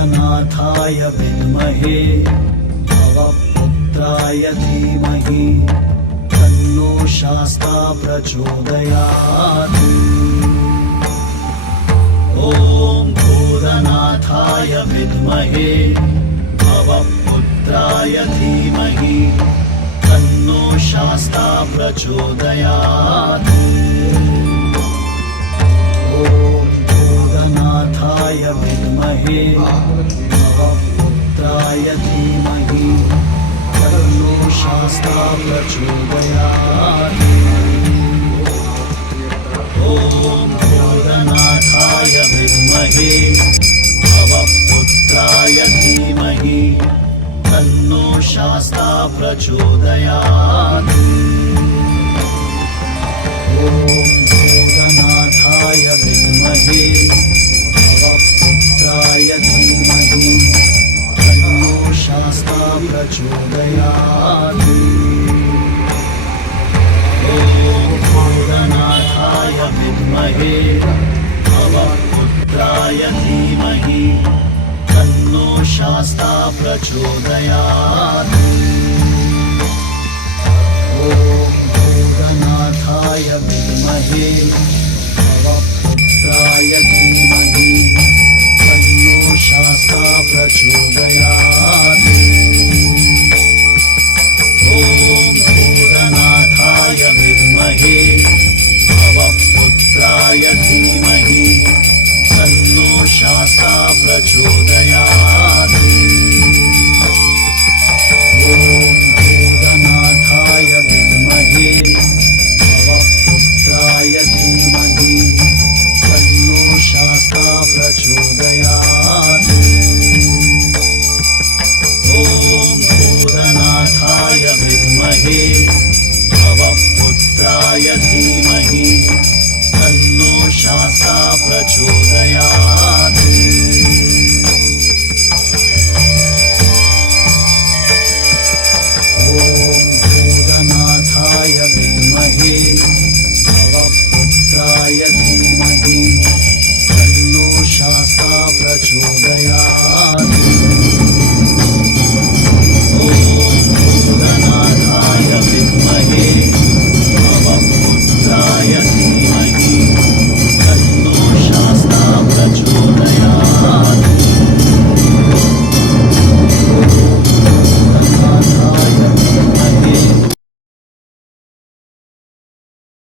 भूतनाथाय विद्महे भवपुत्राय धीमहि तन्नो शास्ता प्रचोदयात्। ॐ भूतनाथाय विद्महे भवपुत्राय धीमहि तन्नो शास्ता प्रचोदयात्। ॐ भूतनाथाय विद्महे भवपुत्राय धीमहि तन्नो शास्ता प्रचोदयात्। ॐ भूतनाथाय विद्महे भवपुत्राय धीमहि तन्नो शास्ता प्रचोदयात्। ॐ भूतनाथाय विद्महे भवपुत्राय धीमहि तन्नो शास्ता प्रचोदयात्। ॐ भूतनाथाय विद्महे भवपुत्राय धीमहि तन्नो शास्ता प्रचोदयात्। ॐ भूतनाथाय विद्महे भवपुत्राय धीमहि तन्नो शास्ता प्रचोदयात्। ॐ भूतनाथाय विद्महे भवपुत्राय धीमहि तन्नो शास्ता प्रचोदयात्।